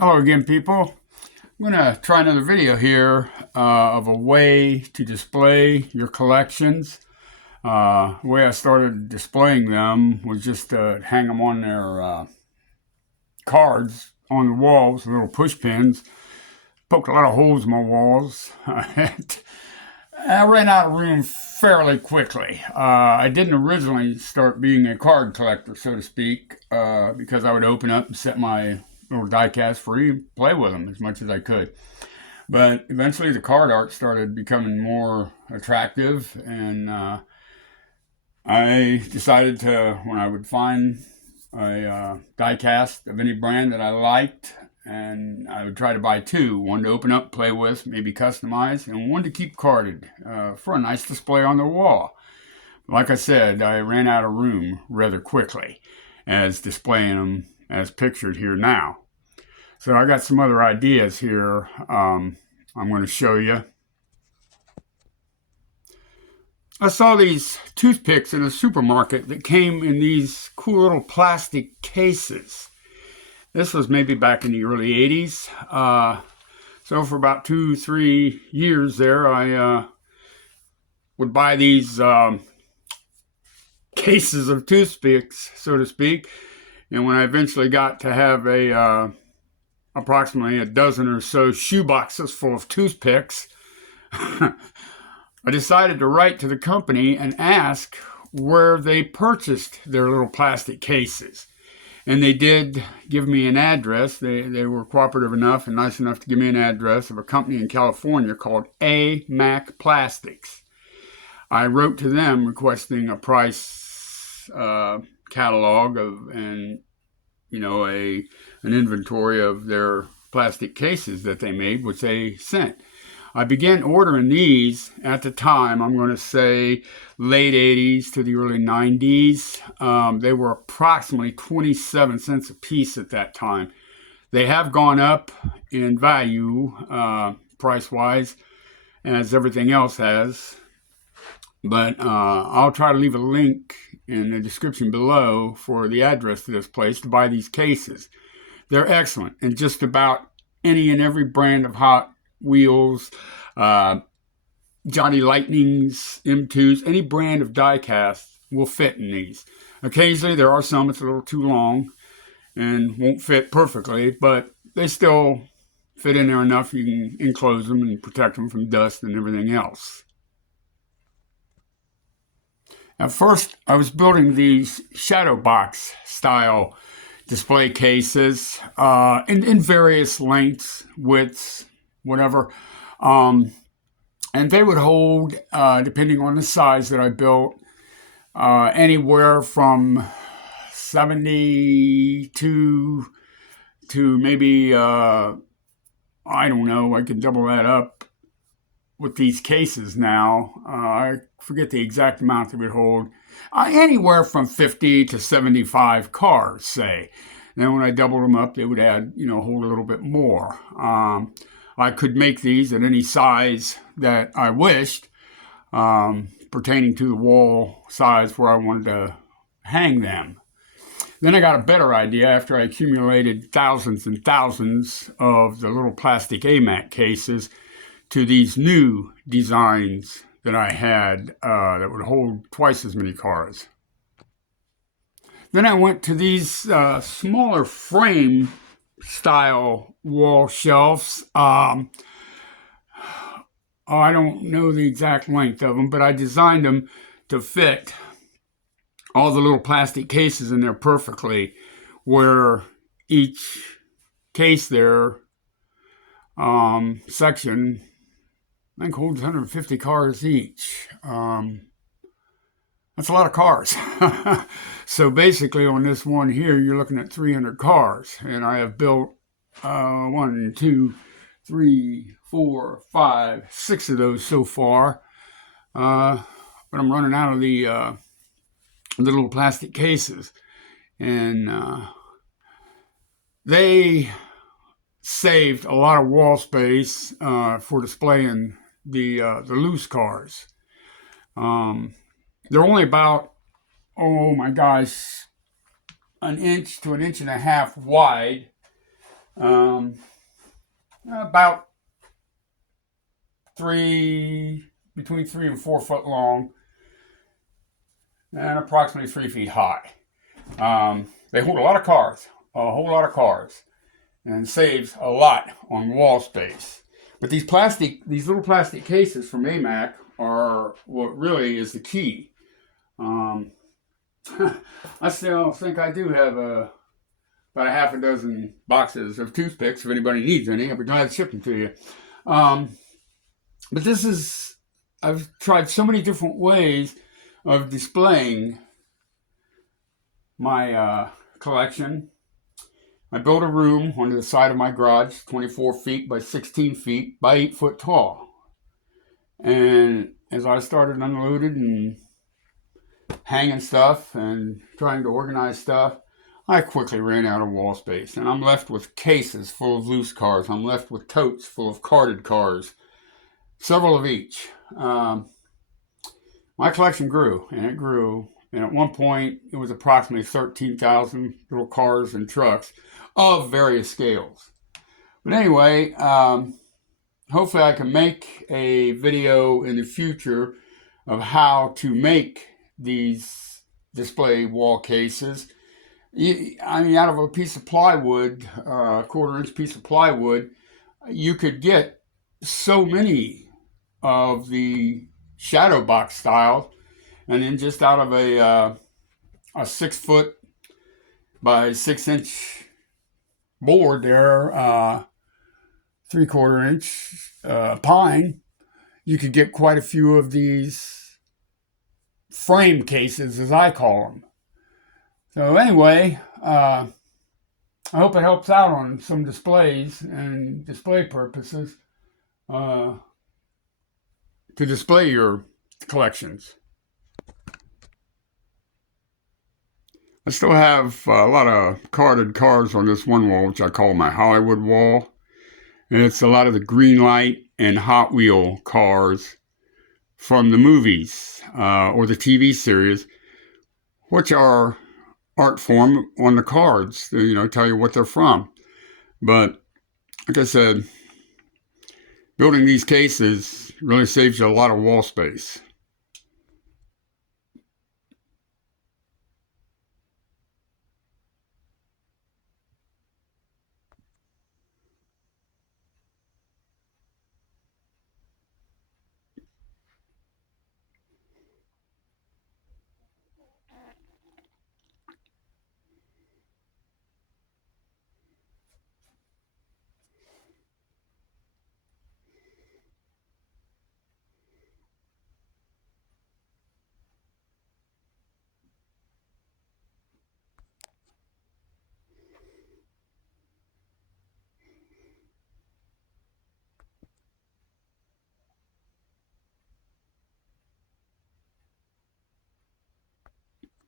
Hello again, people. I'm going to try another video here of a way to display your collections. The way I started displaying them was just to hang them on their cards on the walls, little push pins. Poked a lot of holes in my walls. I ran out of room fairly quickly. I didn't originally start being a card collector, so to speak, because I would open up and set my little diecast free, play with them as much as I could. But eventually the card art started becoming more attractive, and I decided to, when I would find a diecast of any brand that I liked, and I would try to buy two, one to open up, play with, maybe customize, and one to keep carded for a nice display on the wall. Like I said, I ran out of room rather quickly as displaying them as pictured here now. So I got some other ideas here I'm going to show you. I saw these toothpicks in a supermarket that came in these cool little plastic cases. This was maybe back in the early 80s. So for about 2-3 years there, I would buy these cases of toothpicks, so to speak. And when I eventually got to have approximately a dozen or so shoe boxes full of toothpicks, I decided to write to the company and ask where they purchased their little plastic cases. And they did give me an address. They were cooperative enough and nice enough to give me an address of a company in California called AMAC Plastics. I wrote to them requesting a price catalog and an inventory of their plastic cases that they made, which they sent. I began ordering these at the time, I'm going to say late 80s to the early 90s. They were approximately 27 cents a piece at that time. They have gone up in value, price-wise, as everything else has. But I'll try to leave a link in the description below for the address to this place to buy these cases. They're excellent, and just about any and every brand of Hot Wheels, Johnny Lightnings, M2s, any brand of diecast will fit in these. Occasionally there are some that's a little too long and won't fit perfectly, but they still fit in there enough you can enclose them and protect them from dust and everything else. At first, I was building these shadow box style display cases in various lengths, widths, whatever. And they would hold, depending on the size that I built, anywhere from 72 to maybe, I don't know, I could double that up with these cases now. I forget the exact amount they would hold. Anywhere from 50 to 75 cars, say. And then when I doubled them up, they would add, hold a little bit more. I could make these at any size that I wished, pertaining to the wall size where I wanted to hang them. Then I got a better idea after I accumulated thousands and thousands of the little plastic AMAC cases to these new designs that I had that would hold twice as many cars. Then I went to these smaller frame style wall shelves. I don't know the exact length of them, but I designed them to fit all the little plastic cases in there perfectly, where each case there, section, I think holds 150 cars each. That's a lot of cars. So basically on this one here, you're looking at 300 cars. And I have built 1, 2, 3, 4, 5, 6 of those so far. But I'm running out of the little plastic cases. And they saved a lot of wall space for displaying the loose cars. They're only about, oh my gosh, an inch to an inch and a half wide, Um, about between 3 and 4 foot long, and approximately 3 feet high. They hold a lot of cars, a whole lot of cars, and saves a lot on wall space. But these little plastic cases from AMAC are what really is the key. Um, I still think I do have about a half a dozen boxes of toothpicks. If anybody needs any, I'll be glad to ship them to you. Um, but I've tried so many different ways of displaying my collection. I built a room on the side of my garage, 24 feet by 16 feet by 8 foot tall. And as I started unloading and hanging stuff and trying to organize stuff, I quickly ran out of wall space. And I'm left with cases full of loose cars. I'm left with totes full of carded cars, several of each. My collection grew, and it grew. And at one point, it was approximately 13,000 little cars and trucks of various scales. But anyway, hopefully I can make a video in the future of how to make these display wall cases. I mean, out of a piece of plywood, a 1/4 inch piece of plywood, you could get so many of the shadow box styles, and then just out of a 6 foot by 6 inch board there, 3/4 inch pine, you could get quite a few of these frame cases, as I call them. So anyway, I hope it helps out on some displays and display purposes to display your collections. I still have a lot of carded cars on this one wall, which I call my Hollywood wall. And it's a lot of the green light and Hot Wheel cars from the movies or the TV series, which are art form on the cards, tell you what they're from. But like I said, building these cases really saves you a lot of wall space.